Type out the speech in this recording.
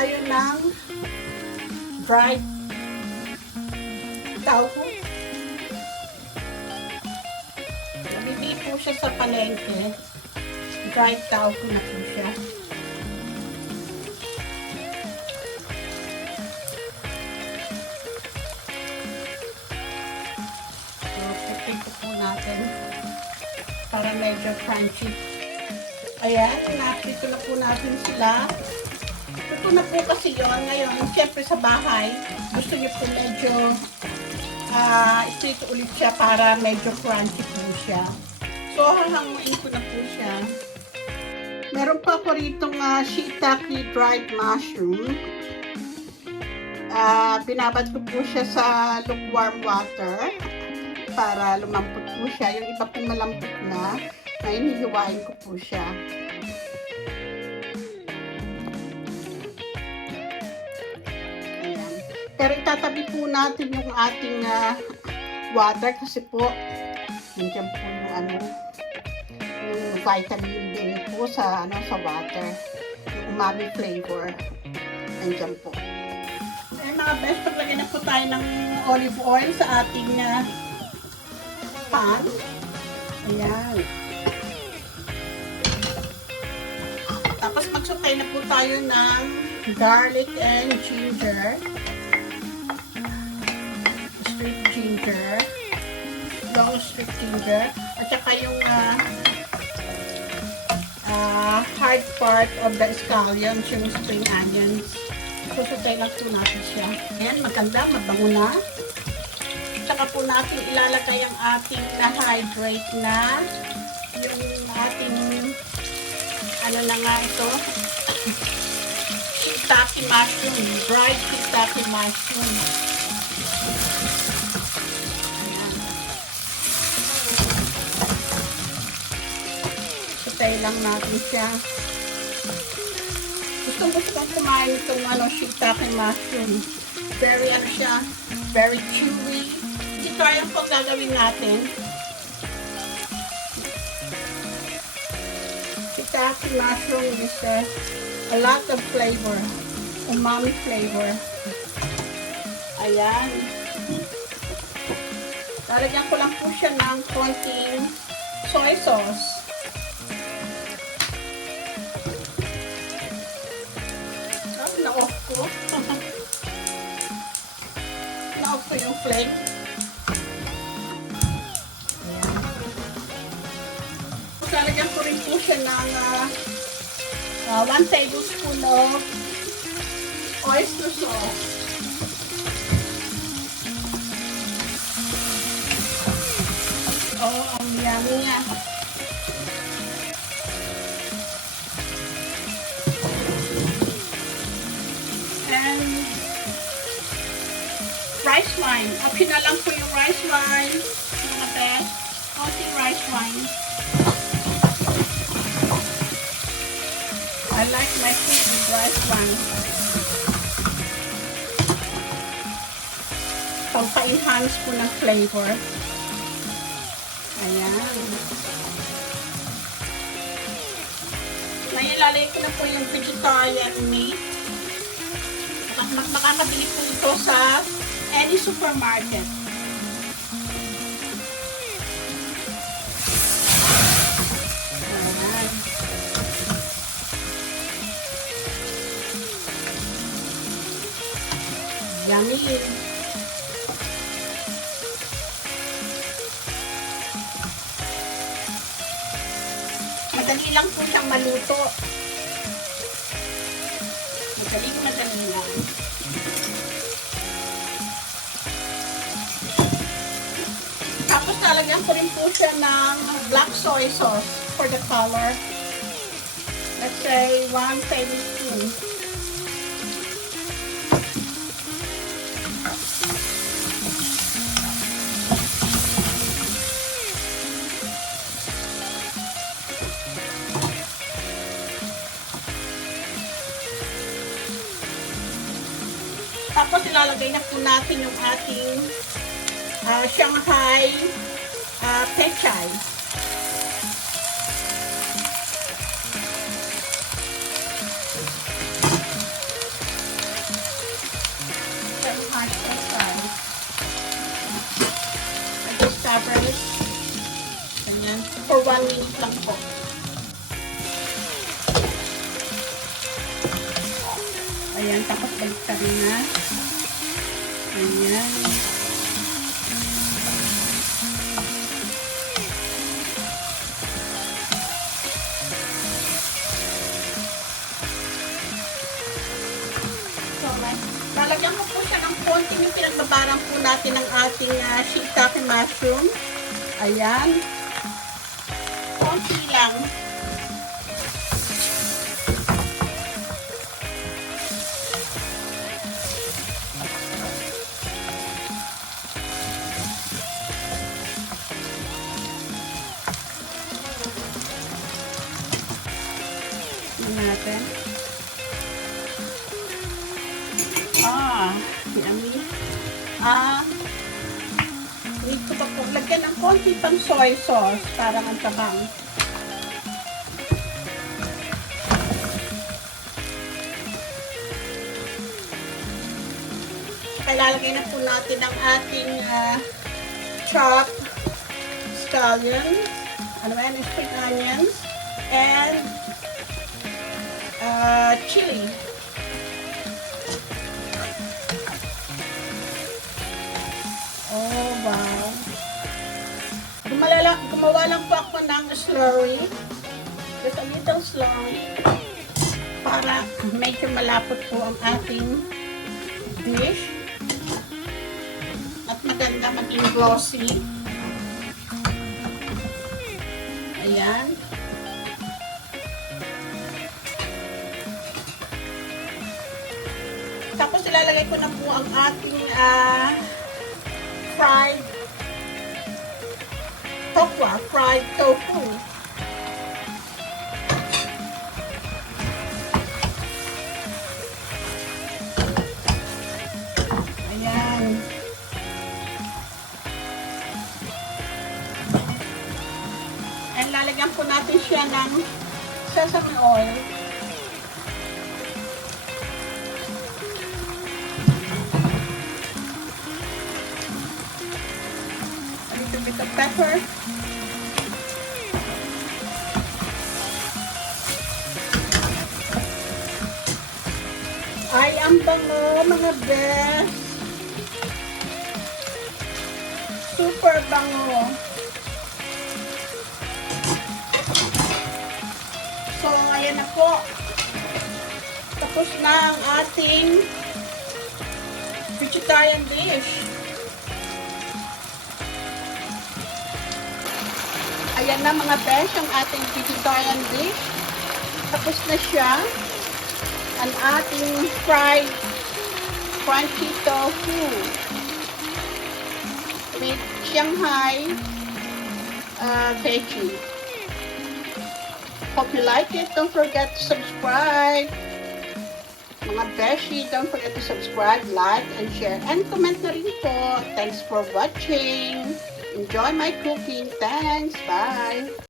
tayo ng dried tofu. Nabibili po siya sa palengke. Dried tofu na po siya. So, pipito po natin para medyo crunchy. Ayan, napito na po natin sila. Ito na po kasi yun. Ngayon, siyempre sa bahay, gusto niyo po medyo ito ulit siya para medyo crunchy po siya. So, hahanguin ko na po siya. Meron pa ako ritong shiitake dried mushroom. Binabad ko po siya sa lukewarm water para lumampot po siya. Yung iba pong malambot na, ngayon hihiwain ko po siya. Ayan. Pero itatabi po natin yung ating water kasi po nandiyan po yung vitamin B po sa water. Yung umami flavor nandiyan po. Eh mga best, paglagay na po tayo ng olive oil sa ating pan. Ayan. Tapos magsutay na po tayo ng garlic and ginger. Strip ginger. Long strip ginger. At saka yung hard part of the scallions, yung spring onions. Susutay lang po natin siya. Ayan, maganda, mabango na. Tsaka po natin ilalagay ang ating na-hydrate na yung ating na nga ito, shiitake mushroom, dried shiitake mushroom. Ayan. Sutay lang natin siya. Gusto kong kumain itong shiitake mushroom. Very siya, very chewy. Ito ay ang gagawin natin. Shiitake mushroom is a lot of flavor, umami flavor. Ayan. Lalagyan ko lang po siya ng konting soy sauce. Na-off ko. Na-off ko yung flame. Lalagyan ko rin po siya ng 1 tablespoon of oyster sauce. Oh, ang yummy niya. And rice wine. Optional lang po yung rice wine. Mga best. Konting rice wine. I like my food with rice wine. Pampa-enhance po ng flavor. Ayan. Nailalagay ko na po yung vegetarian meat. Makamabili po ito sa any supermarket. Yummy! Madali lang po siyang maluto. Madali lang. Tapos talagyan ko rin po siya ng black soy sauce for the color. Let's say 1 tablespoon. Tapos ilalagay na po natin yung ating Shanghai pechay. cover it. Ganyan. For 1 minute lang po. Ayan, tapos balik ka rin na. Ayan. Lalagyan ko po siya ng konti yung pinagbabarang po natin ng ating shiitake mushroom. Ayan. Konti lang. Natin. Yummy. Need ko pa po lagyan ng konti pang soy sauce para ang tabang. Ilalagay na po natin ang ating chopped scallions, spring onions, and chili. Oh, wow. Gumawa lang po ako ng slurry. Just a little slurry. Para medyo malapot po ang ating dish. At maganda maging glossy. Ayan. Tapos ilalagay ko na po ang ating fried tofu. Ayan. And lalagyan po natin siya ng sesame oil. Bit of pepper. Ay, ang bango, mga best. Super bango. So, ayan na po. Tapos na ang ating vegetarian dish. Ayan na mga besh, ang ating vegetarian dish. Tapos na siya. Ang ating fried crunchy tofu with Shanghai veggie. Hope you like it. Don't forget to subscribe. Mga beshi, don't forget to subscribe, like, and share. And comment na rin po. Thanks for watching. Enjoy my cooking. Thanks. Bye.